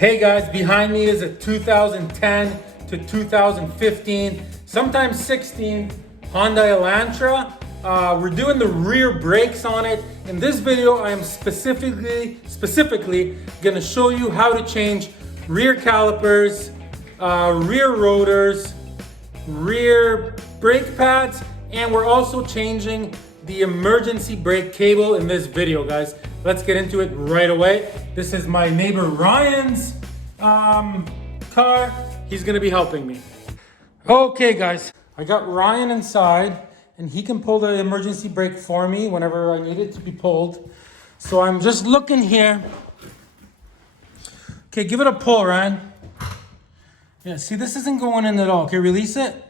Hey guys, behind me is a 2010 to 2015, sometimes 16 Hyundai Elantra. We're doing the rear brakes on it. In this video, I am specifically gonna show you how to change rear calipers, rear rotors, rear brake pads, and we're also changing the emergency brake cable in this video, guys. Let's get into it right away. This is my neighbor Ryan's car. He's gonna be helping me. Okay guys, I got Ryan inside and he can pull the emergency brake for me whenever I need it to be pulled. So I'm just looking here. Okay, give it a pull, Ryan. Yeah, see, this isn't going in at all. Okay, release it.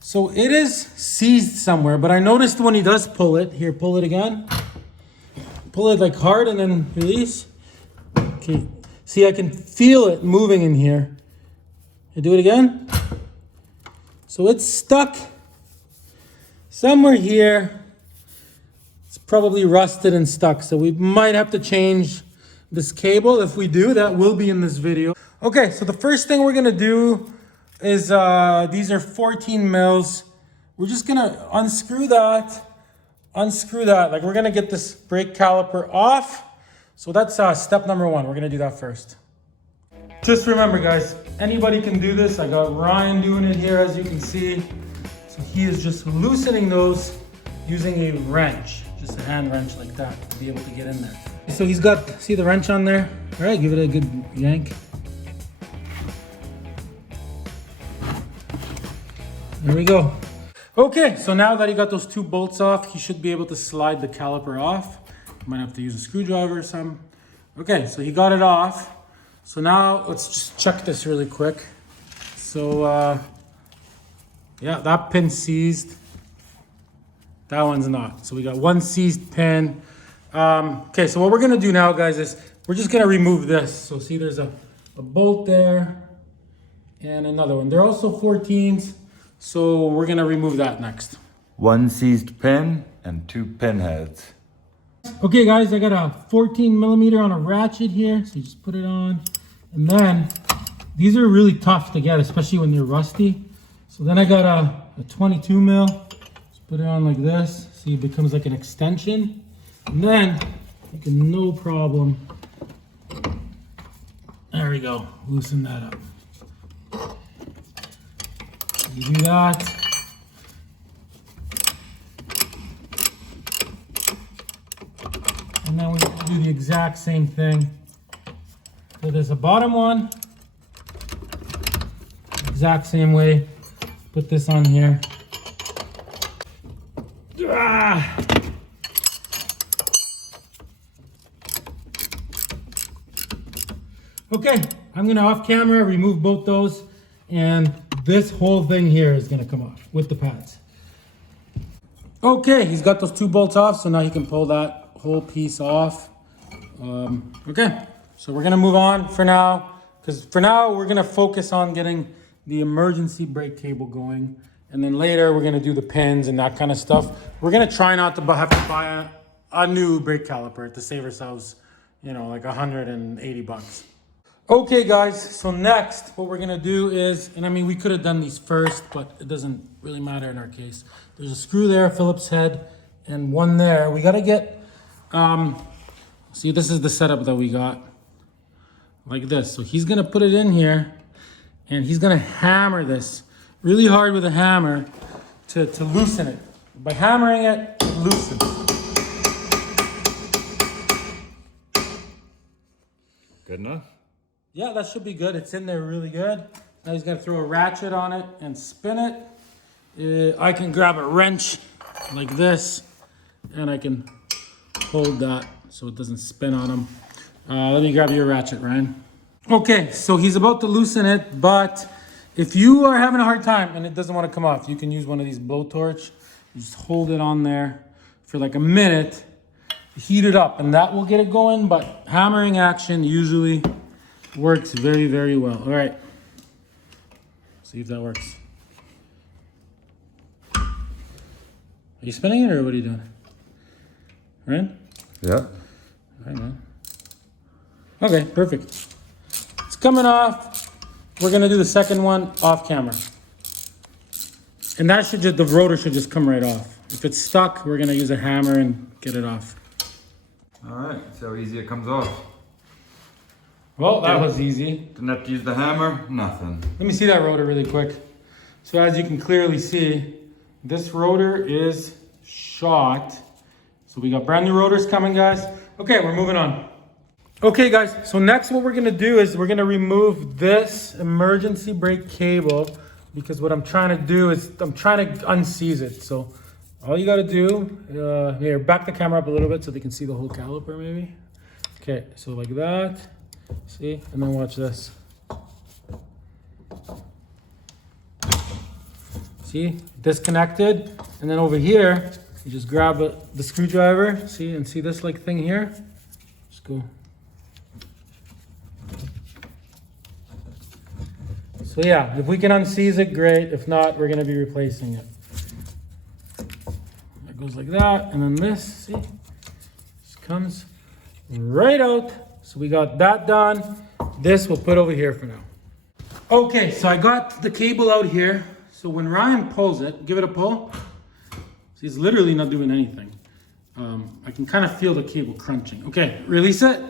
So it is seized somewhere, but I noticed when he does pull it, here, pull it again. Pull it like hard and then release. Okay, see, I can feel it moving in here. I do it again. So it's stuck somewhere here. It's probably rusted and stuck. So we might have to change this cable. If we do, that will be in this video. Okay, so the first thing we're gonna do is these are 14 mils. We're just gonna unscrew that. Like we're gonna get this brake caliper off. So that's step number one. We're gonna do that first. Just remember guys, anybody can do this. I got Ryan doing it here, as you can see. So he is just loosening those using a wrench, just a hand wrench like that to be able to get in there. So he's got, see the wrench on there? All right, give it a good yank. There we go. Okay, so now that he got those two bolts off, he should be able to slide the caliper off. Might have to use a screwdriver or something. Okay, so he got it off. So now let's just check this really quick. So yeah, that pin's seized. That one's not. So we got one seized pin. Okay, so what we're gonna do now, guys, is we're just gonna remove this. So see, there's a bolt there and another one. They're also 14s. So we're gonna remove that next. One seized pin and two pin heads. Okay guys, I got a 14 millimeter on a ratchet here. So you just put it on. And then these are really tough to get, especially when they're rusty. So then I got a 22 mil. Just put it on like this. See, it becomes like an extension. And then you can no problem. There we go, loosen that up. You do that. And then we do the exact same thing. So there's a bottom one. Exact same way. Put this on here. Ah! Okay, I'm gonna off camera remove both those, and this whole thing here is gonna come off with the pads. Okay, he's got those two bolts off, so now he can pull that whole piece off. Okay, so we're gonna move on for now, because for now we're gonna focus on getting the emergency brake cable going, and then later we're gonna do the pins and that kind of stuff. We're gonna try not to have to buy a new brake caliper to save ourselves, you know, like 180 bucks. Okay guys, so next what we're gonna do is, and I mean we could have done these first, but it doesn't really matter in our case. There's a screw there, Phillips head, and one there. We gotta get, see, this is the setup that we got, like this. So he's gonna put it in here, and he's gonna hammer this really hard with a hammer to loosen it. By hammering it, it loosens. Good enough? Yeah, that should be good. It's in there really good. Now he's gonna throw a ratchet on it and spin it. I can grab a wrench like this, and I can hold that so it doesn't spin on him. Let me grab your ratchet, Ryan. Okay, so he's about to loosen it, but if you are having a hard time and it doesn't want to come off, you can use one of these blowtorch. You just hold it on there for like a minute, heat it up, and that will get it going, but hammering action usually works very, very well. All right, see if that works. Are you spinning it or what are you doing? Right? Yeah. All right, man. Okay, perfect. It's coming off. We're gonna do the second one off camera. And that should just, the rotor should just come right off. If it's stuck, we're gonna use a hammer and get it off. All right, see how easy it comes off. Well, that was easy. Didn't have to use the hammer, nothing. Let me see that rotor really quick. So as you can clearly see, this rotor is shot. So we got brand new rotors coming, guys. Okay, we're moving on. Okay, guys, so next what we're gonna do is we're gonna remove this emergency brake cable, because what I'm trying to do is I'm trying to unseize it. So all you gotta do, here, back the camera up a little bit so they can see the whole caliper maybe. Okay, so like that, see, and then watch this. See, disconnected, and then over here, you just grab the screwdriver, see, and see this like thing here? Just go. So yeah, if we can unseize it, great. If not, we're gonna be replacing it. It goes like that, and then this, see, just comes right out. So we got that done. This we'll put over here for now. Okay, so I got the cable out here. So when Ryan pulls it, give it a pull. See, it's literally not doing anything. I can kind of feel the cable crunching. Okay, release it.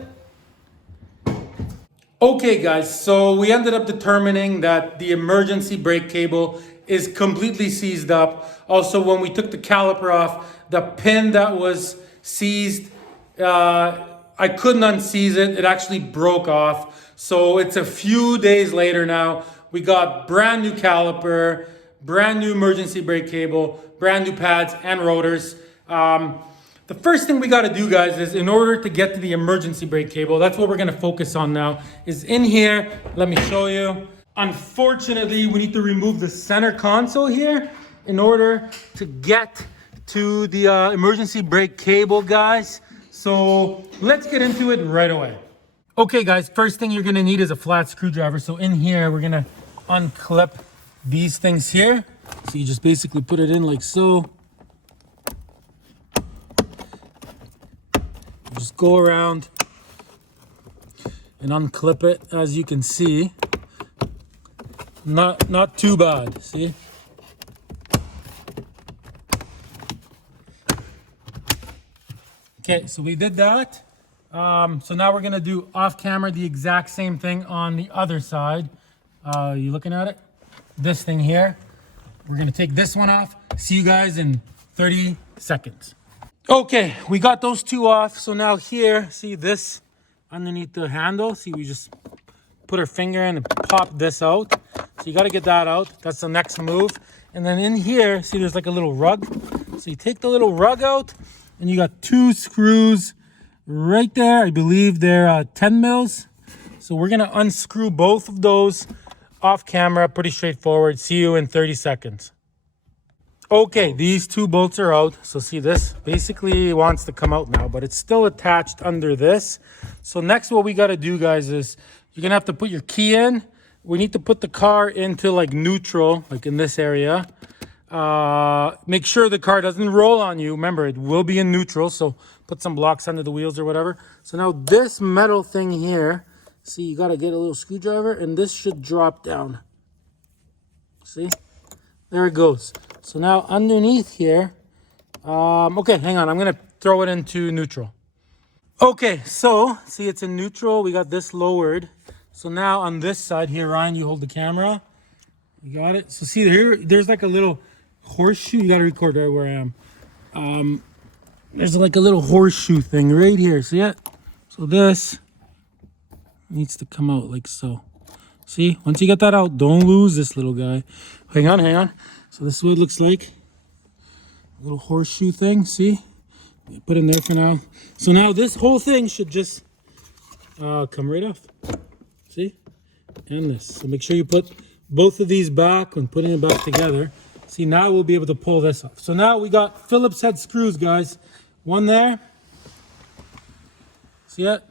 Okay guys, so we ended up determining that the emergency brake cable is completely seized up. Also, when we took the caliper off, the pin that was seized, I couldn't unseize it. It actually broke off. So it's a few days later now. We got brand new caliper, brand new emergency brake cable, brand new pads and rotors. The first thing we got to do, guys, is in order to get to the emergency brake cable, that's what we're going to focus on now, is in here. Let me show you. Unfortunately, we need to remove the center console here in order to get to the emergency brake cable, guys. So let's get into it right away. Okay, guys, first thing you're going to need is a flat screwdriver. So in here, we're going to unclip these things here. So you just basically put it in like so. Just go around and unclip it. As you can see, not too bad, see? Okay, so we did that. So now we're gonna do off camera the exact same thing on the other side. You looking at it? This thing here. We're gonna take this one off. See you guys in 30 seconds. Okay, we got those two off. So now here, see this underneath the handle? See, we just put our finger in and pop this out. So you gotta get that out. That's the next move. And then in here, see there's like a little rug. So you take the little rug out and you got two screws right there. I believe they're 10 mils. So we're gonna unscrew both of those off camera, pretty straightforward. See you in 30 seconds. Okay, these two bolts are out. So see, this basically wants to come out now, but it's still attached under this. So next what we got to do, guys, is you're going to have to put your key in. We need to put the car into like neutral, like in this area. Make sure the car doesn't roll on you. Remember, it will be in neutral, so put some blocks under the wheels or whatever. So now this metal thing here, see, you got to get a little screwdriver, and this should drop down. See? There it goes. So now underneath here, okay, hang on. I'm going to throw it into neutral. Okay, so see, it's in neutral. We got this lowered. So now on this side here, Ryan, you hold the camera. You got it? So see here, there's like a little horseshoe. You got to record right where I am. There's like a little horseshoe thing right here. See it? So this needs to come out like so. See, once you get that out, don't lose this little guy. Hang on, hang on. So this is what it looks like. A little horseshoe thing, see? Put in there for now. So now this whole thing should just come right off. See? And this. So make sure you put both of these back when putting it back together. See, now we'll be able to pull this off. So now we got Phillips head screws, guys. One there. See it?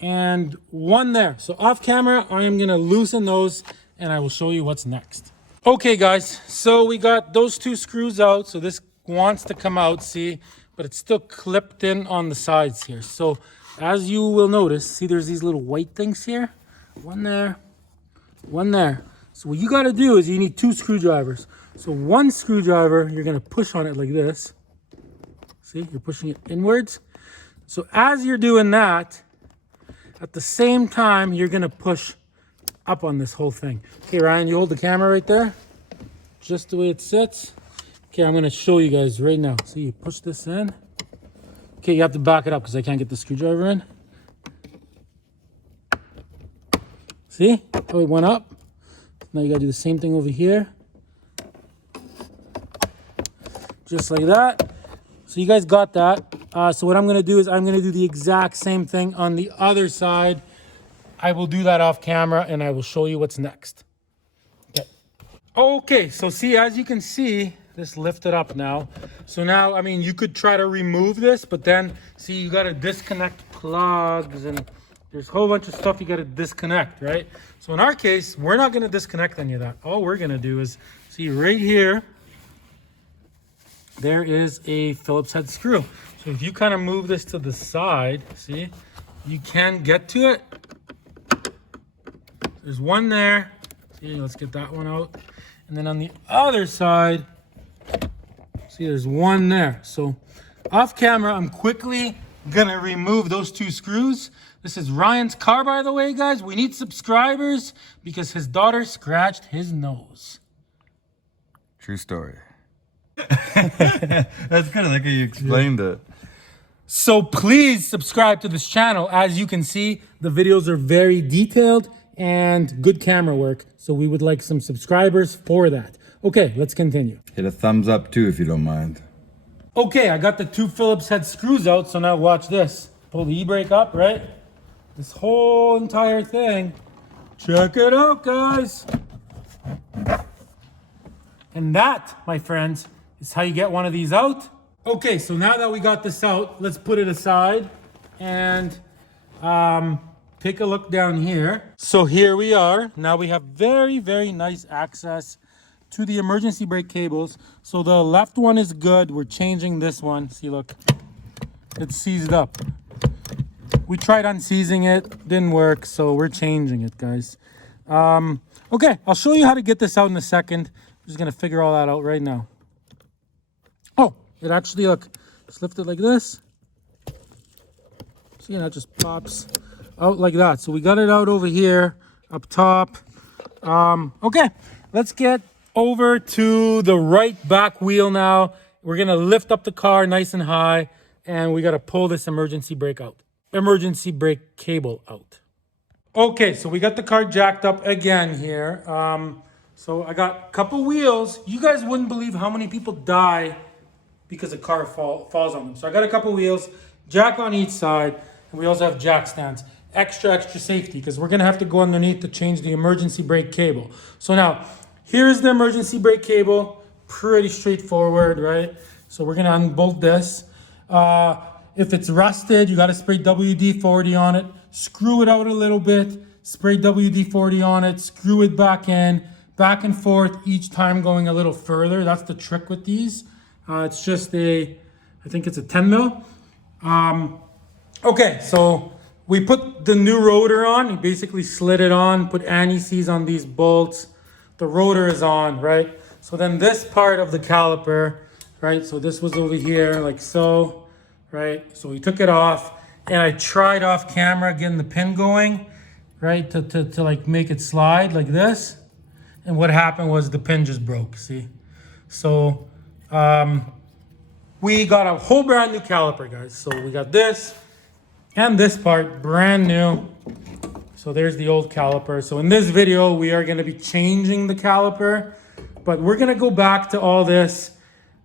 And one there. So off camera, I am going to loosen those and I will show you what's next. Okay, guys, so we got those two screws out. So this wants to come out, see, but it's still clipped in on the sides here. So as you will notice, see there's these little white things here. One there, one there. So what you got to do is you need 2 screwdrivers. So one screwdriver, you're going to push on it like this. See, you're pushing it inwards. So as you're doing that, at the same time, you're going to push up on this whole thing. Okay, Ryan, you hold the camera right there. Just the way it sits. Okay, I'm going to show you guys right now. See, you push this in. Okay, you have to back it up because I can't get the screwdriver in. See how it went up? Now you got to do the same thing over here. Just like that. So you guys got that. So what I'm going to do is I'm going to do the exact same thing on the other side. I will do that off camera and I will show you what's next. Okay. Okay, so see, as you can see, this lifted up now. So now, I mean, you could try to remove this, but then see, you got to disconnect plugs and there's a whole bunch of stuff you got to disconnect, right? So in our case, we're not going to disconnect any of that. All we're going to do is see right here, there is a Phillips head screw. So if you kind of move this to the side, see, you can get to it. There's one there. See, let's get that one out. And then on the other side, see, there's one there. So off camera, I'm quickly gonna remove those 2 screws. This is Ryan's car, by the way, guys. We need subscribers because his daughter scratched his nose. True story. That's good. I like how you explained it. So please subscribe to this channel. As you can see, the videos are very detailed and good camera work. So we would like some subscribers for that. Okay, let's continue. Hit a thumbs up too if you don't mind. Okay, I got the 2 Phillips head screws out. So now watch this. Pull the e-brake up, right? This whole entire thing. Check it out, guys. And that, my friends, is how you get one of these out. Okay, so now that we got this out, let's put it aside and take a look down here. So here we are. Now we have very, very nice access to the emergency brake cables. So the left one is good. We're changing this one. See, look, it's seized up. We tried unseizing it, didn't work, so we're changing it, guys. Okay, I'll show you how to get this out in a second. I'm just gonna figure all that out right now. Oh, it actually, look, just lift it like this. See, that just pops out like that. So we got it out over here, up top. Okay, let's get over to the right back wheel now. We're gonna lift up the car nice and high, and we gotta pull this emergency brake cable out. Okay, so we got the car jacked up again here. So I got a couple wheels. You guys wouldn't believe how many people die because a car falls on them. So I got a couple wheels, jack on each side, and we also have jack stands. Extra safety, because we're gonna have to go underneath to change the emergency brake cable. So now, here's the emergency brake cable. Pretty straightforward, right? So we're gonna unbolt this. If it's rusted, you gotta spray WD-40 on it. Screw it out a little bit, spray WD-40 on it, screw it back in, back and forth, each time going a little further. That's the trick with these. It's just I think it's a 10 mil. Okay, so we put the new rotor on. We basically slid it on, put anti-seize on these bolts. The rotor is on, right? So then this part of the caliper, right? So this was over here, like so, right? So we took it off, and I tried off camera getting the pin going, right? To like make it slide like this. And what happened was the pin just broke, see? So we got a whole brand new caliper, guys. So we got this and this part brand new. So there's the old caliper. So in this video, we are gonna be changing the caliper, but we're gonna go back to all this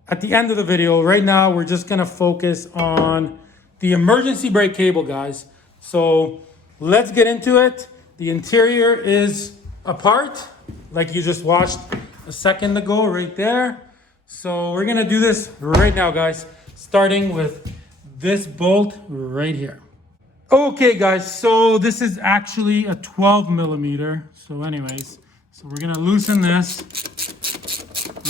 at the end of the video. Right now, we're just gonna focus on the emergency brake cable, guys. So let's get into it. The interior is apart, like you just watched a second ago right there. So we're gonna do this right now, guys, starting with this bolt right here. Okay, guys, so this is actually a 12 millimeter. So anyways, so we're gonna loosen this,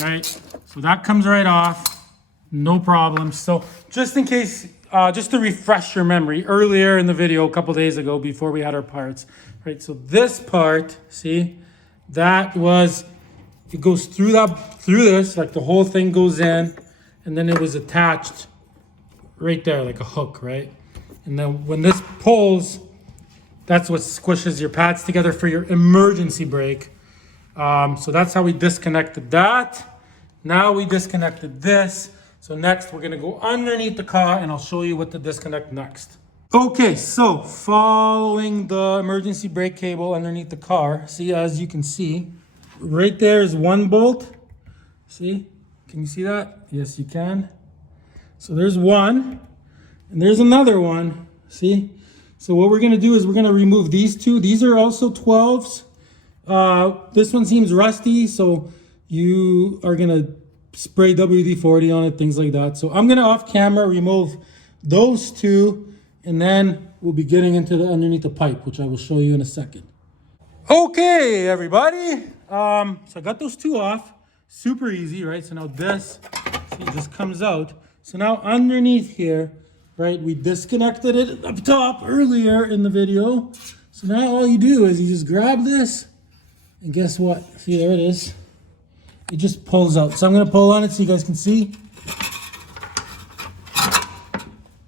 right? So that comes right off, no problem. So just in case just to refresh your memory, earlier in the video, a couple days ago, before we had our parts, right? So this part, see, that was, it goes through this, like the whole thing goes in, and then it was attached right there, like a hook, right? And then when this pulls, that's what squishes your pads together for your emergency brake. So that's how we disconnected that. Now we disconnected this. So next we're gonna go underneath the car and I'll show you what to disconnect next. Okay, so following the emergency brake cable underneath the car, see, as you can see, right there is one bolt. See, can you see that? Yes, you can. So there's one, and there's another one, see? So what we're gonna do is we're gonna remove these two. These are also 12s. This one seems rusty, so you are gonna spray WD-40 on it, things like that. So I'm gonna off camera remove those two, and then we'll be getting into the underneath the pipe, which I will show you in a second. Okay, everybody. So I got those two off. Super easy, right? So now this, see, just comes out. So now underneath here, right, we disconnected it up top earlier in the video. So now all you do is you just grab this, and guess what? See, there it is. It just pulls out. So I'm gonna pull on it so you guys can see.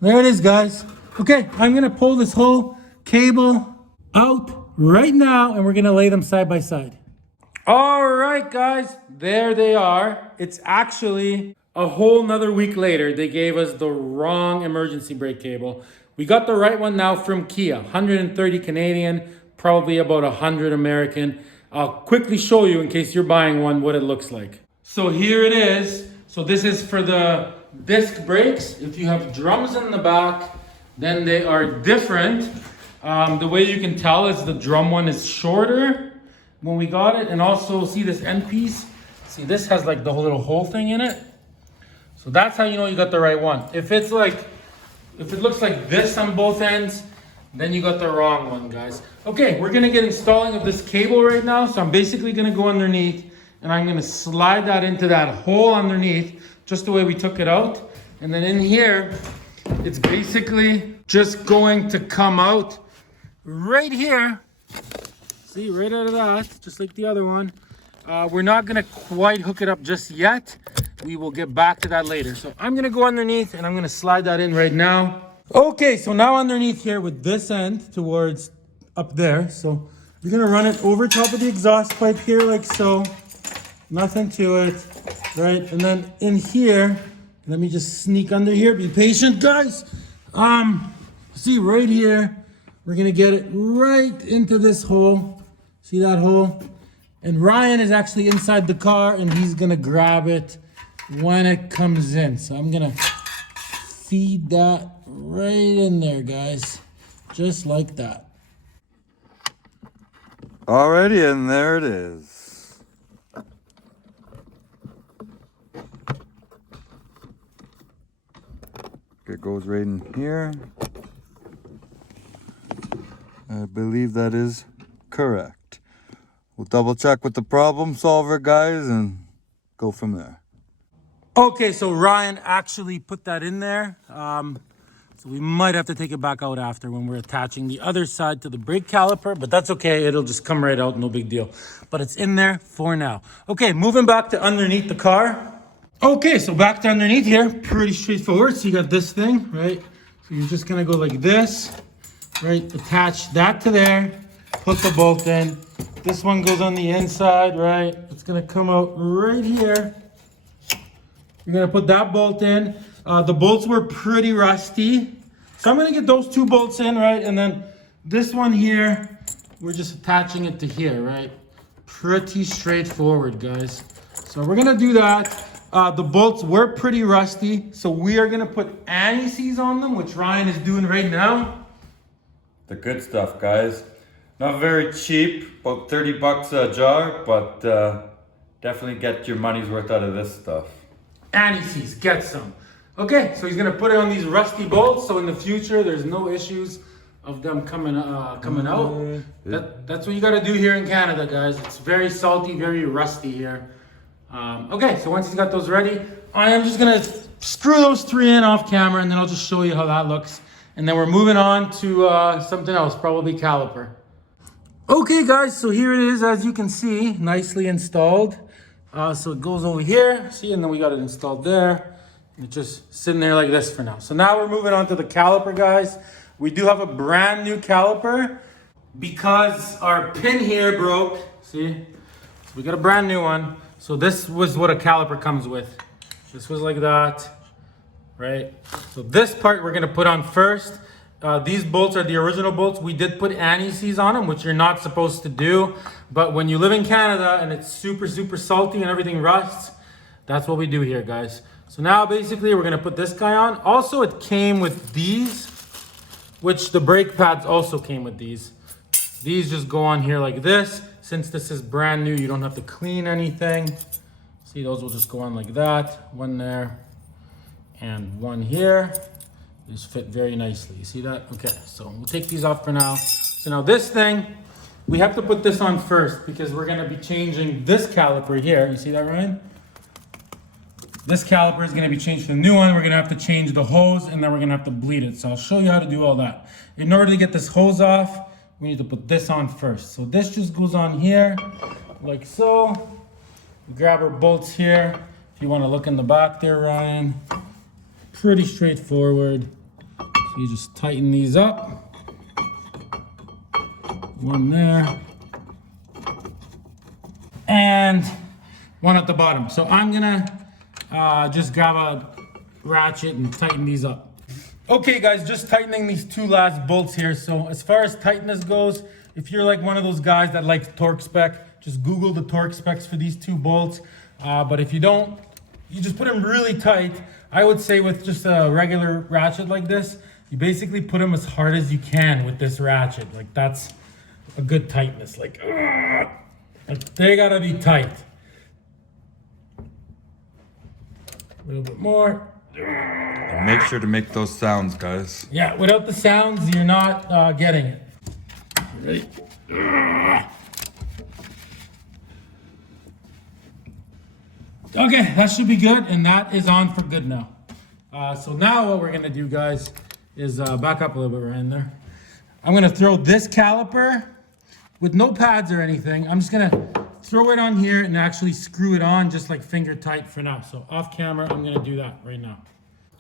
There it is, guys. Okay, I'm gonna pull this whole cable out right now, and we're gonna lay them side by side. All right, guys, there they are. It's actually a whole nother week later. They gave us the wrong emergency brake cable. We got the right one now from Kia, 130 Canadian, probably about 100 American. I'll quickly show you, in case you're buying one, what it looks like. So here it is. So this is for the disc brakes. If you have drums in the back, then they are different. The way you can tell is the drum one is shorter when we got it. And also, see this end piece? See, this has like the whole little hole thing in it. So that's how you know you got the right one. If it looks like this on both ends, then you got the wrong one, guys. Okay, we're gonna get installing of this cable right now. So I'm basically gonna go underneath and I'm gonna slide that into that hole underneath, just the way we took it out. And then in here, it's basically just going to come out right here. See, right out of that, just like the other one. We're not gonna quite hook it up just yet. We will get back to that later. So I'm gonna go underneath and I'm gonna slide that in right now. Okay, so now underneath here with this end towards up there. So you're gonna run it over top of the exhaust pipe here like so. Nothing to it, right? And then in here, let me just sneak under here. Be patient, guys. See right here, we're gonna get it right into this hole. See that hole? And Ryan is actually inside the car and he's gonna grab it when it comes in. So I'm gonna feed that right in there, guys. Just like that. Alrighty, and there it is. It goes right in here. I believe that is correct. We'll double check with the problem solver, guys, and go from there. Okay, so Ryan actually put that in there. So we might have to take it back out after when we're attaching the other side to the brake caliper, but that's okay. It'll just come right out, no big deal. But it's in there for now. Okay, moving back to underneath the car. Okay, so back to underneath here, pretty straightforward. So you got this thing, right? So you're just gonna go like this, right? Attach that to there, put the bolt in. This one goes on the inside, right? It's gonna come out right here. You're gonna put that bolt in. The bolts were pretty rusty. So I'm gonna get those two bolts in, right? And then this one here, we're just attaching it to here, right? Pretty straightforward, guys. So we're gonna do that. The bolts were pretty rusty. So we are gonna put anti-seize on them, which Ryan is doing right now. The good stuff, guys. Not very cheap, about 30 bucks a jar, but definitely get your money's worth out of this stuff. Anti-seize, get some. Okay, so he's gonna put it on these rusty bolts, so in the future there's no issues of them coming out. That's what you gotta do here in Canada, guys. It's very salty, very rusty here. Okay, so once he's got those ready, I am just gonna screw those 3 in off camera, and then I'll just show you how that looks. And then we're moving on to something else, probably caliper. Okay guys, so here it is, as you can see, nicely installed. So it goes over here, see, and then we got it installed there. And it's just sitting there like this for now. So now we're moving on to the caliper, guys. We do have a brand new caliper because our pin here broke, see? So we got a brand new one. So this was what a caliper comes with. This was like that, right? So this part we're gonna put on first. These bolts are the original bolts. We did put anti-seize on them, which you're not supposed to do. But when you live in Canada and it's super, super salty and everything rusts, that's what we do here, guys. So now basically we're gonna put this guy on. Also, it came with these, which the brake pads also came with these. These just go on here like this. Since this is brand new, you don't have to clean anything. See, those will just go on like that. One there and one here. These fit very nicely. You see that? Okay, so we'll take these off for now. So now this thing, we have to put this on first because we're gonna be changing this caliper here. You see that, Ryan? This caliper is gonna be changed to the new one. We're gonna have to change the hose and then we're gonna have to bleed it. So I'll show you how to do all that. In order to get this hose off, we need to put this on first. So this just goes on here, like so. We grab our bolts here. If you wanna look in the back there, Ryan. Pretty straightforward. So you just tighten these up. One there. And one at the bottom. So I'm gonna just grab a ratchet and tighten these up. Okay guys, just tightening these 2 last bolts here. So as far as tightness goes, if you're like one of those guys that likes torque spec, just Google the torque specs for these 2 bolts. But if you don't, you just put them really tight. I would say with just a regular ratchet like this, you basically put them as hard as you can with this ratchet. Like that's a good tightness. Like they gotta be tight. A little bit more. Make sure to make those sounds, guys. Yeah, without the sounds, you're not getting it. Ready? Okay, that should be good, and that is on for good now. So now what we're gonna do, guys, is back up a little bit right in there. I'm gonna throw this caliper with no pads or anything. I'm just gonna throw it on here and actually screw it on just like finger tight for now. So off camera, I'm gonna do that right now.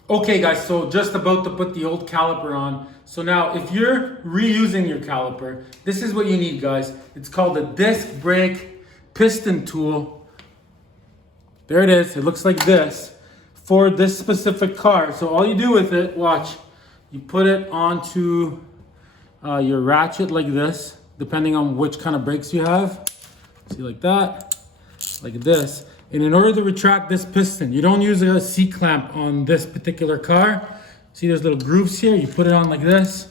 Okay guys, so just about to put the old caliper on. So now if you're reusing your caliper, this is what you need, guys. It's called a disc brake piston tool. There it is, it looks like this for this specific car. So all you do with it, watch, you put it onto your ratchet like this, depending on which kind of brakes you have. See, like that, like this. And in order to retract this piston, you don't use a C-clamp on this particular car. See, there's little grooves here, you put it on like this,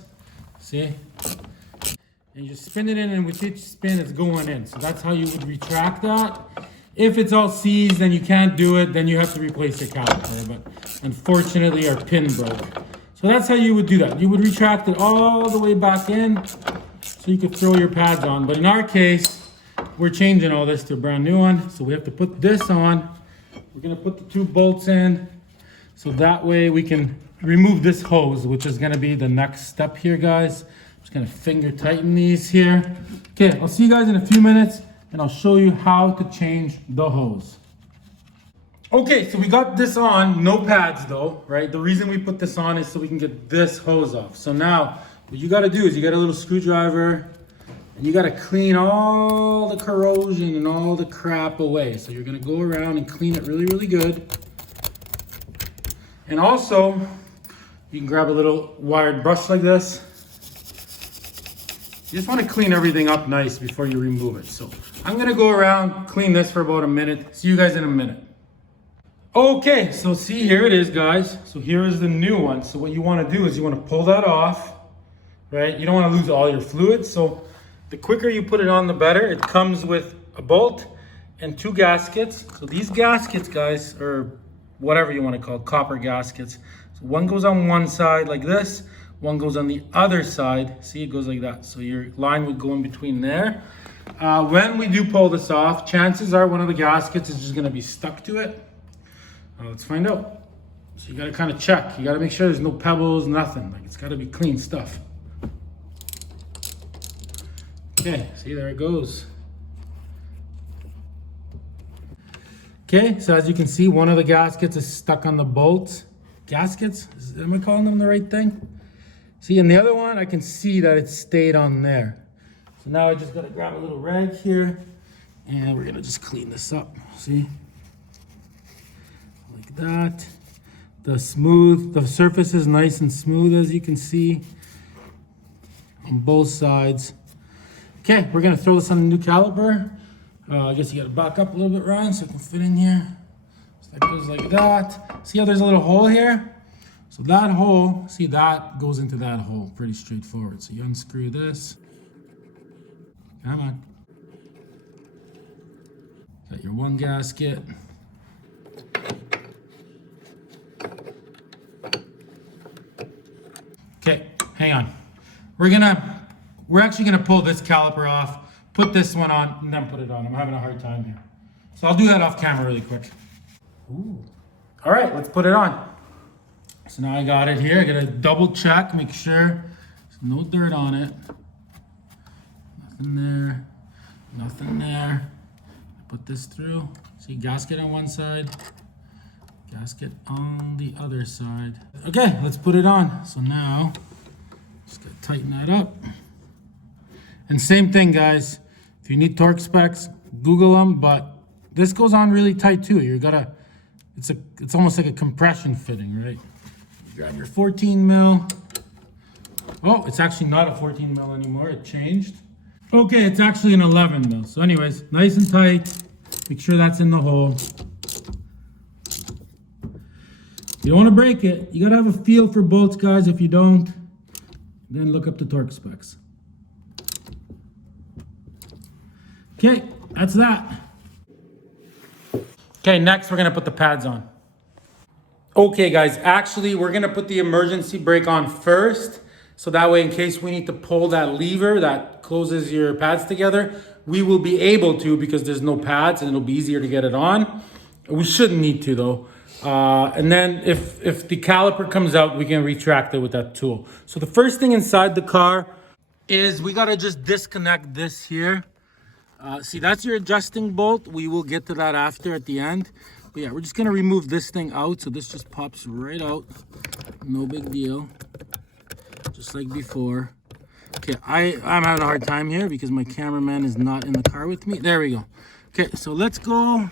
see? And you just spin it in, and with each spin, it's going in. So that's how you would retract that. If it's all seized and you can't do it, then you have to replace your caliper. But unfortunately, our pin broke. So that's how you would do that. You would retract it all the way back in so you could throw your pads on. But in our case, we're changing all this to a brand new one. So we have to put this on. We're gonna put the 2 bolts in. So that way we can remove this hose, which is gonna be the next step here, guys. I'm just gonna finger tighten these here. Okay, I'll see you guys in a few minutes, and I'll show you how to change the hose. Okay, so we got this on, no pads though, right? The reason we put this on is so we can get this hose off. So now, what you gotta do is you got a little screwdriver, and you gotta clean all the corrosion and all the crap away. So you're gonna go around and clean it really, really good. And also, you can grab a little wired brush like this. You just wanna clean everything up nice before you remove it. So I'm gonna go around, clean this for about a minute. See you guys in a minute. Okay, so see, here it is, guys. So here is the new one. So what you wanna do is you wanna pull that off, right? You don't wanna lose all your fluid. So the quicker you put it on, the better. It comes with a bolt and 2 gaskets. So these gaskets, guys, or whatever you wanna call it, copper gaskets. So one goes on one side like this, one goes on the other side. See, it goes like that. So your line would go in between there. When we do pull this off, chances are one of the gaskets is just gonna be stuck to it. Let's find out. So you gotta kind of check. You gotta make sure there's no pebbles, nothing. Like it's gotta be clean stuff. Okay, see, there it goes. Okay, so as you can see, one of the gaskets is stuck on the bolts. Gaskets? Am I calling them the right thing? See, and the other one, I can see that it stayed on there. So now I just gotta grab a little rag here, and we're gonna just clean this up. See? Like that. The surface is nice and smooth, as you can see, on both sides. Okay, we're gonna throw this on the new caliper. I guess you gotta back up a little bit, Ryan, so it can fit in here. So that goes like that. See how there's a little hole here? So that hole, see, that goes into that hole. Pretty straightforward. So you unscrew this. Come on. Got your one gasket. Okay, hang on. We're actually gonna pull this caliper off, put this one on, and then put it on. I'm having a hard time here. So I'll do that off camera really quick. Ooh. All right, let's put it on. So now I got it here. I gotta double check, make sure there's no dirt on it. Nothing there, nothing there. Put this through. See, gasket on one side, gasket on the other side. Okay, let's put it on. So now, just gotta tighten that up. And same thing, guys. If you need torque specs, Google them, but this goes on really tight too. It's almost like a compression fitting, right? You grab your 14 mil. Oh, it's actually not a 14 mil anymore. It changed. Okay, it's actually an 11 mil. So anyways, nice and tight. Make sure that's in the hole. You don't want to break it. You gotta have a feel for bolts, guys. If you don't, then look up the torque specs. Okay, that's that. Okay, next we're gonna put the pads on. Okay guys, actually we're gonna put the emergency brake on first. So that way, in case we need to pull that lever that closes your pads together, we will be able to because there's no pads and it'll be easier to get it on. We shouldn't need to though. And then if the caliper comes out, we can retract it with that tool. So the first thing inside the car is we gotta just disconnect this here. See, that's your adjusting bolt. We will get to that after at the end. But yeah, we're just gonna remove this thing out. So this just pops right out. No big deal. Just like before. Okay, I'm having a hard time here because my cameraman is not in the car with me. There we go. Okay, so let's go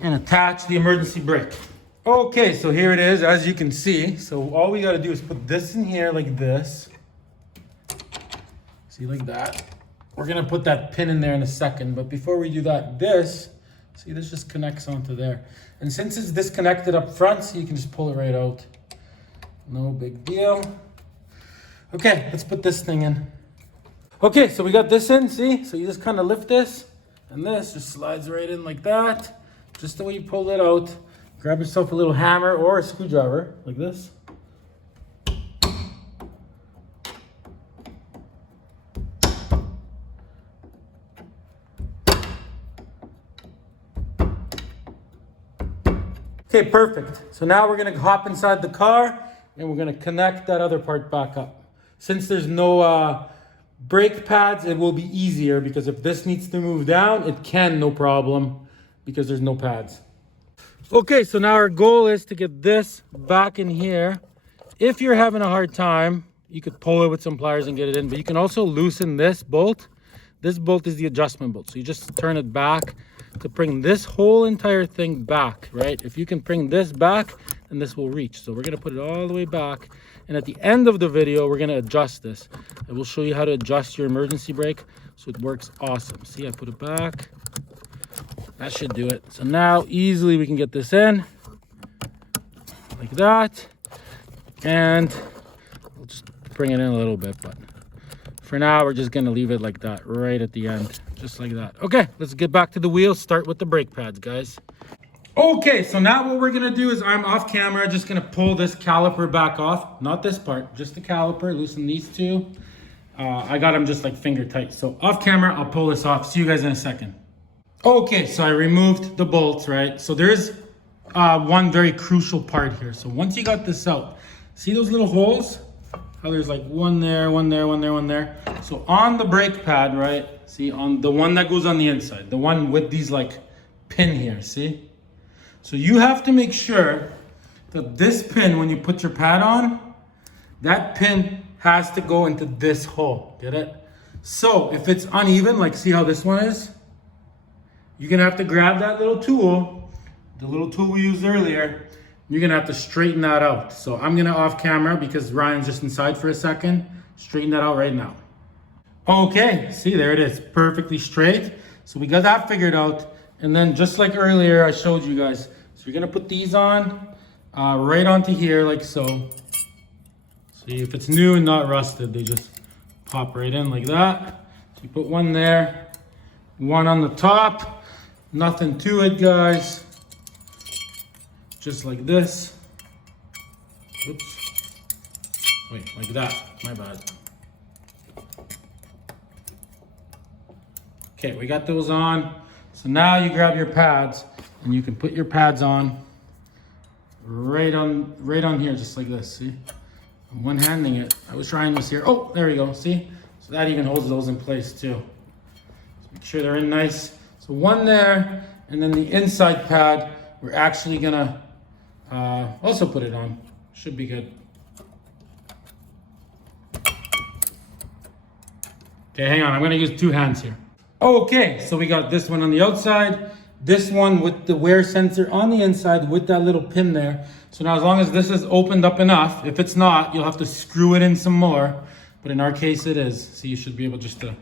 and attach the emergency brake. Okay, so here it is, as you can see. So all we gotta do is put this in here like this. See, like that. We're gonna put that pin in there in a second, but before we do that, this just connects onto there. And since it's disconnected up front, so you can just pull it right out. No big deal. Okay, let's put this thing in. Okay, so we got this in, see? So you just kind of lift this, and this just slides right in like that. Just the way you pulled it out. Grab yourself a little hammer or a screwdriver, like this. Okay, perfect. So now we're gonna hop inside the car and we're gonna connect that other part back up. Since there's no brake pads, it will be easier because if this needs to move down, it can, no problem, because there's no pads. Okay, so now our goal is to get this back in here. If you're having a hard time, you could pull it with some pliers and get it in, but you can also loosen this bolt. This bolt is the adjustment bolt. So you just turn it back to bring this whole entire thing back, right? If you can bring this back, then this will reach. So we're gonna put it all the way back. And at the end of the video, we're gonna adjust this. I will show you how to adjust your emergency brake so it works awesome. See, I put it back. That should do it. So now easily we can get this in like that. And we'll just bring it in a little bit, but for now, we're just gonna leave it like that, right at the end, just like that. Okay, let's get back to the wheels, start with the brake pads, guys. Okay, so now what we're gonna do is I'm off camera, just gonna pull this caliper back off. Not this part, just the caliper, loosen these two. I got them just like finger tight. So off camera, I'll pull this off. See you guys in a second. Okay, so I removed the bolts, right? So there's one very crucial part here. So once you got this out, see those little holes? How there's like one there, one there, one there, one there. So on the brake pad, right? See, on the one that goes on the inside, the one with these like pin here, see? So you have to make sure that this pin, when you put your pad on, that pin has to go into this hole, get it? So if it's uneven, like see how this one is? You're gonna have to grab that little tool, the little tool we used earlier. You're gonna have to straighten that out. So I'm gonna off camera because Ryan's just inside for a second. Straighten that out right now. Okay, see, there it is, perfectly straight. So we got that figured out. And then just like earlier, I showed you guys. So you're gonna put these on right onto here like so. See, if it's new and not rusted, they just pop right in like that. So you put one there, one on the top. Nothing to it, guys. Just like this. Oops. Wait, like that. My bad. Okay, we got those on. So now you grab your pads and you can put your pads on right on here, just like this. See? I'm one-handing it. I was trying this here. Oh, there we go. See? So that even holds those in place too. So make sure they're in nice. So one there, and then the inside pad, we're actually gonna also put it on. Should be good. Okay, hang on. I'm gonna use two hands here. Okay, so we got this one on the outside, this one with the wear sensor on the inside with that little pin there. So now as long as this is opened up enough, if it's not, you'll have to screw it in some more. But in our case it is. So you should be able just to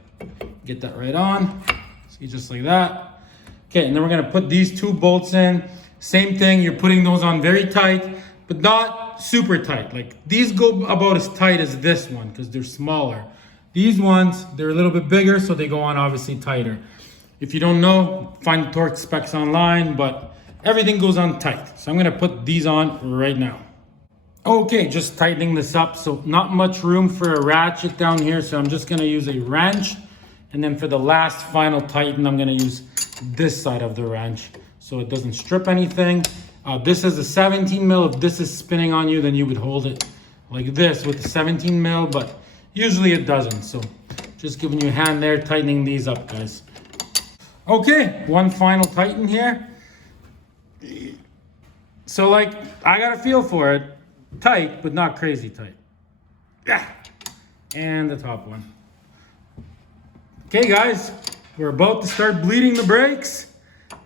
get that right on. See, just like that. Okay, and then we're gonna put these two bolts in. Same thing, you're putting those on very tight, but not super tight. Like these go about as tight as this one because they're smaller. These ones, they're a little bit bigger, so they go on obviously tighter. If you don't know, find the torque specs online, but everything goes on tight. So I'm gonna put these on right now. Okay, just tightening this up. So not much room for a ratchet down here, so I'm just gonna use a wrench. And then for the last final tighten, I'm gonna use this side of the wrench so it doesn't strip anything. This is a 17 mil. If this is spinning on you, then you would hold it like this with the 17 mil, but usually it doesn't. So just giving you a hand there, tightening these up, guys. Okay, one final tighten here. So like, I got a feel for it. Tight, but not crazy tight. Yeah. And the top one. Okay guys, we're about to start bleeding the brakes.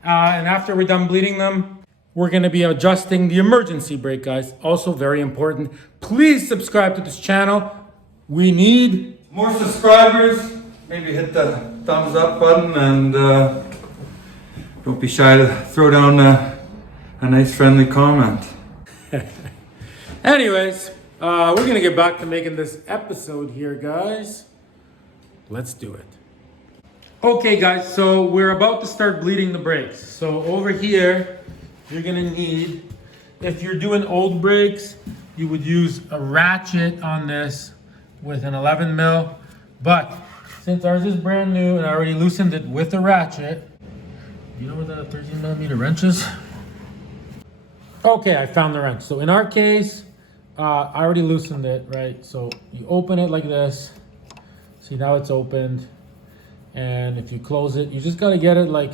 And after we're done bleeding them, we're gonna be adjusting the emergency brake, guys. Also very important. Please subscribe to this channel. We need More subscribers. Maybe hit the thumbs up button and don't be shy to throw down a nice friendly comment. Anyways, we're gonna get back to making this episode here, guys. Let's do it. Okay, guys, so we're about to start bleeding the brakes. So over here, you're gonna need, if you're doing old brakes, you would use a ratchet on this with an 11 mil. But since ours is brand new and I already loosened it with a ratchet, you know what that 13 millimeter wrench is? Okay, I found the wrench. So in our case, I already loosened it, right? So you open it like this. See, now it's opened. And if you close it, you just gotta get it like,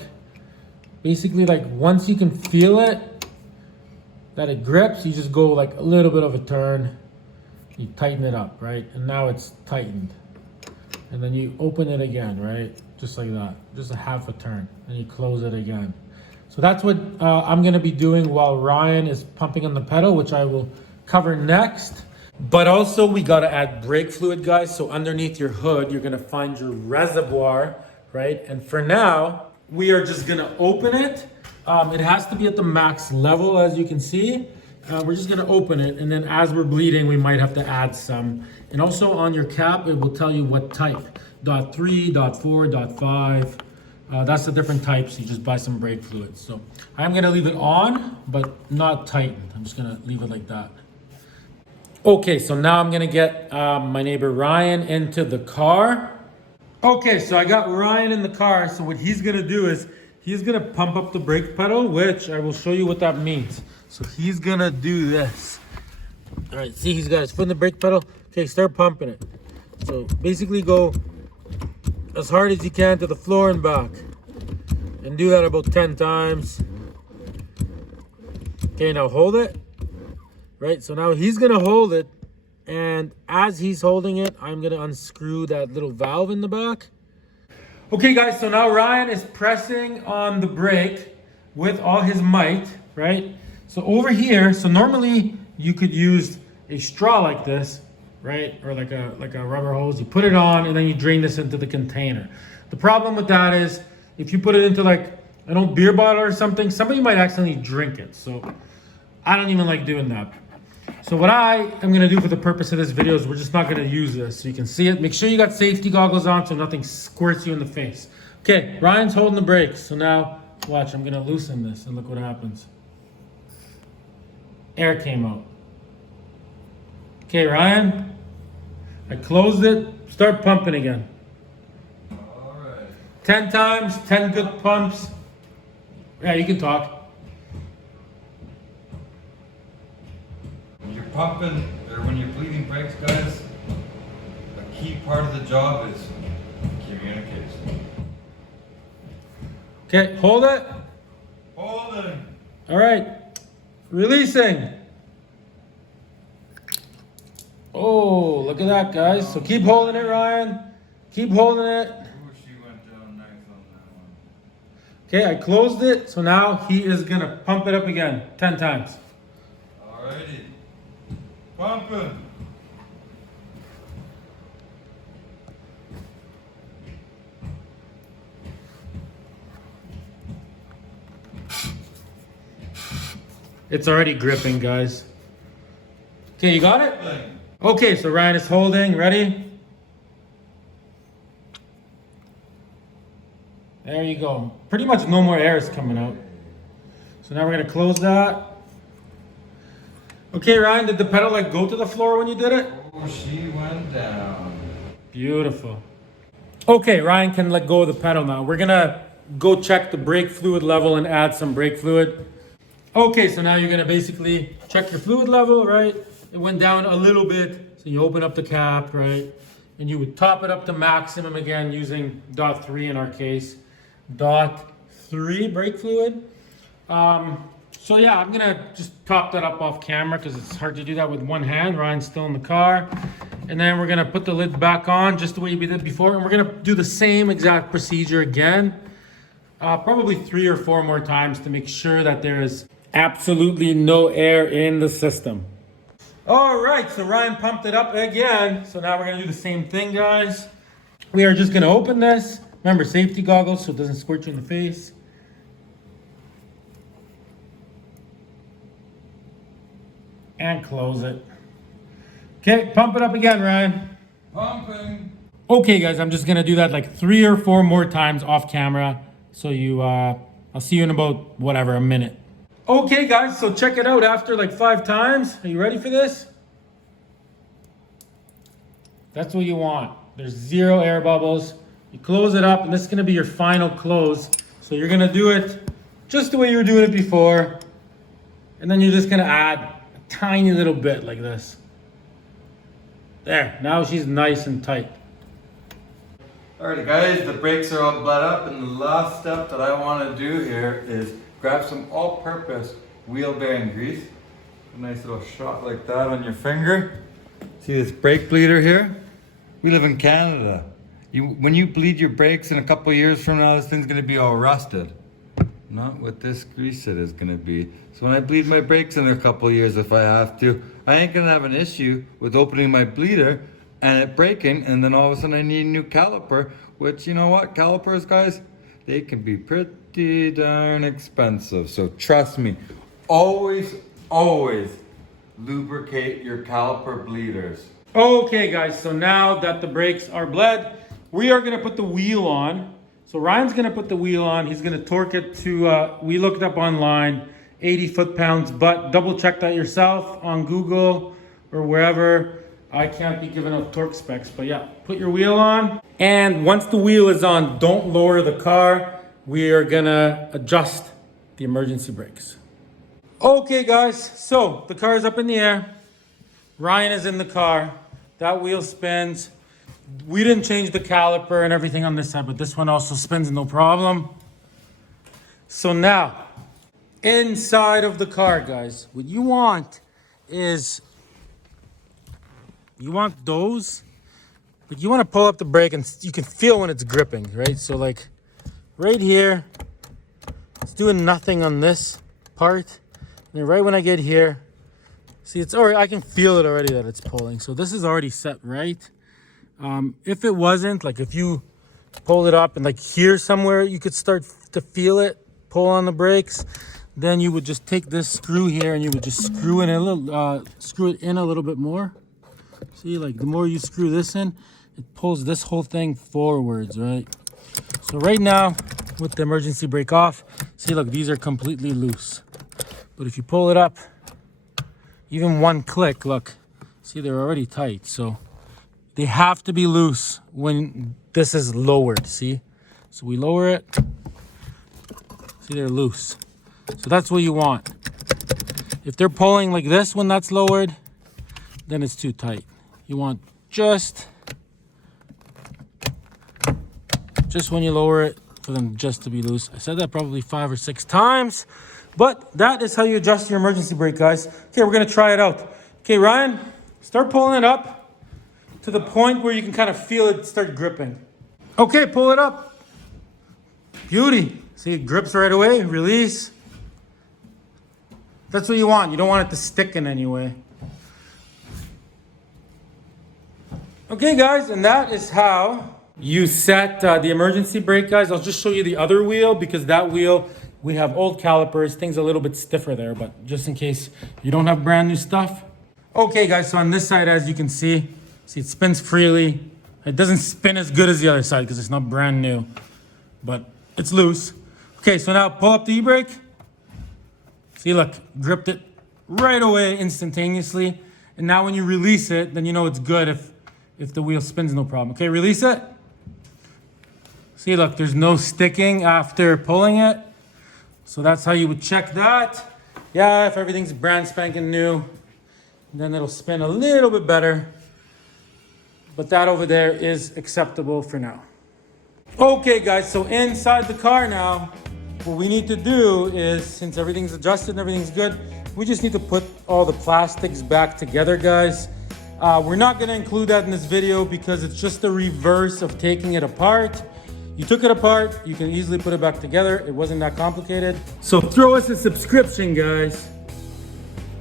basically like once you can feel it, that it grips, you just go like a little bit of a turn. You tighten it up, right? And now it's tightened. And then you open it again, right? Just like that, just a half a turn. And you close it again. So that's what I'm gonna be doing while Ryan is pumping on the pedal, which I will cover next. But also we gotta add brake fluid, guys. So underneath your hood, you're gonna find your reservoir, right? And for now, we are just gonna open it. It has to be at the max level, as you can see. We're just gonna open it, and then as we're bleeding, we might have to add some. And also on your cap, it will tell you what type. .3, .4, .5. That's the different types. You just buy some brake fluid. So I'm gonna leave it on, but not tightened. I'm just gonna leave it like that. Okay, so now I'm gonna get my neighbor Ryan into the car. Okay, so I got Ryan in the car. So what he's gonna do is he's gonna pump up the brake pedal, which I will show you what that means. So he's gonna do this. All right, see, he's got his foot in the brake pedal. Okay, start pumping it. So basically go as hard as you can to the floor and back. And do that about 10 times. Okay, now hold it. Right, so now he's gonna hold it. And as he's holding it, I'm gonna unscrew that little valve in the back. Okay guys, so now Ryan is pressing on the brake with all his might, right? So over here, so normally you could use a straw like this, right? Or like a rubber hose. You put it on and then you drain this into the container. The problem with that is if you put it into like an old beer bottle or something, somebody might accidentally drink it. So I don't even like doing that. So what I am gonna do for the purpose of this video is we're just not gonna use this. So you can see it. Make sure you got safety goggles on so nothing squirts you in the face. Okay, Ryan's holding the brakes. So now, watch, I'm gonna loosen this and look what happens. Air came out. Okay, Ryan, I closed it. Start pumping again. All right. 10 times, 10 good pumps. Yeah, you can talk. When you're pumping, or when you're bleeding brakes, guys, a key part of the job is communication. Okay, hold it. Holding. All right, releasing. Oh, look at that, guys. So keep holding it, Ryan. Keep holding it. Ooh, she went down nice on that one. Okay, I closed it. So now he is gonna pump it up again, 10 times. Alrighty. Pumping. It's already gripping, guys. Okay, you got it? Okay, so Ryan is holding. Ready? There you go. Pretty much no more air is coming out. So now we're gonna close that. Okay, Ryan, did the pedal like go to the floor when you did it? Oh, she went down. Beautiful. Okay, Ryan can let go of the pedal now. We're gonna go check the brake fluid level and add some brake fluid. Okay, so now you're gonna basically check your fluid level, right? It went down a little bit, so you open up the cap, right? And you would top it up to maximum again using .3 in our case. .3 brake fluid. So yeah, I'm gonna just top that up off camera because it's hard to do that with one hand. Ryan's still in the car. And then we're gonna put the lid back on just the way we did before. And we're gonna do the same exact procedure again. Probably 3 or 4 more times to make sure that there is absolutely no air in the system. All right, so Ryan pumped it up again. So now we're gonna do the same thing, guys. We are just gonna open this. Remember, safety goggles so it doesn't squirt you in the face. And close it. Okay, pump it up again, Ryan. Pumping. Okay, guys, I'm just gonna do that like 3 or 4 more times off camera. So I'll see you in about, whatever, a minute. Okay, guys, so check it out after like 5 times. Are you ready for this? That's what you want. There's 0 air bubbles. You close it up, and this is gonna be your final close. So you're gonna do it just the way you were doing it before. And then you're just gonna add a tiny little bit like this. There, now she's nice and tight. Alright guys, the brakes are all bled up, and the last step that I want to do here is grab some all-purpose wheel bearing grease. A nice little shot like that on your finger. See this brake bleeder here? We live in Canada. When you bleed your brakes in a couple years from now, this thing's going to be all rusted. Not with this grease it is going to be. So when I bleed my brakes in a couple years, if I have to, I ain't going to have an issue with opening my bleeder and it breaking, and then all of a sudden I need a new caliper, which, you know what, calipers, guys, they can be pretty darn expensive. So trust me, always lubricate your caliper bleeders. Okay, guys, so now that the brakes are bled, we are gonna put the wheel on. So Ryan's gonna put the wheel on. He's gonna torque it to, we looked up online, 80 foot-pounds, but double check that yourself on Google or wherever. I can't be giving out torque specs, but yeah, put your wheel on. And once the wheel is on, don't lower the car. we are gonna adjust the emergency brakes. Okay guys, so the car is up in the air. Ryan is in the car. That wheel spins. We didn't change the caliper and everything on this side, but this one also spins no problem. So now, inside of the car, guys, what you want is, you want those, but you want to pull up the brake and you can feel when it's gripping, right? So like right here, it's doing nothing on this part. And then right when I get here, see, it's already, I can feel it already that it's pulling. So this is already set right. If it wasn't, like if you pull it up and like here somewhere, you could start to feel it pull on the brakes. Then you would just take this screw here and you would just screw it in a little bit more. See, like the more you screw this in, it pulls this whole thing forwards, right? So right now, with the emergency brake off, see, look, these are completely loose. But if you pull it up, even one click, look, see, they're already tight. So they have to be loose when this is lowered, see? So we lower it, see, they're loose. So that's what you want. If they're pulling like this when that's lowered, then it's too tight. You want just when you lower it for them just to be loose. I said that probably 5 or 6 times, but that is how you adjust your emergency brake, guys. Okay, we're gonna try it out. Okay, Ryan, start pulling it up to the point where you can kind of feel it start gripping. Okay, pull it up. Beauty. See, it grips right away, release. That's what you want. You don't want it to stick in any way. Okay, guys, and that is how you set the emergency brake, guys. I'll just show you the other wheel because that wheel, we have old calipers, things a little bit stiffer there, but just in case you don't have brand new stuff. Okay, guys, so on this side, as you can see, it spins freely. It doesn't spin as good as the other side because it's not brand new, but it's loose. Okay, so now pull up the e-brake. See, look, gripped it right away instantaneously. And now when you release it, then you know it's good if the wheel spins, no problem. Okay, release it. See, look, there's no sticking after pulling it. So that's how you would check that. Yeah, if everything's brand spanking new, then it'll spin a little bit better. But that over there is acceptable for now. Okay, guys, so inside the car now, what we need to do is, since everything's adjusted and everything's good, we just need to put all the plastics back together, guys. We're not gonna include that in this video because it's just the reverse of taking it apart. You took it apart, you can easily put it back together. It wasn't that complicated. So throw us a subscription, guys.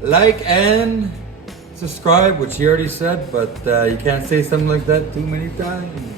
Like and subscribe, which you already said, but you can't say something like that too many times.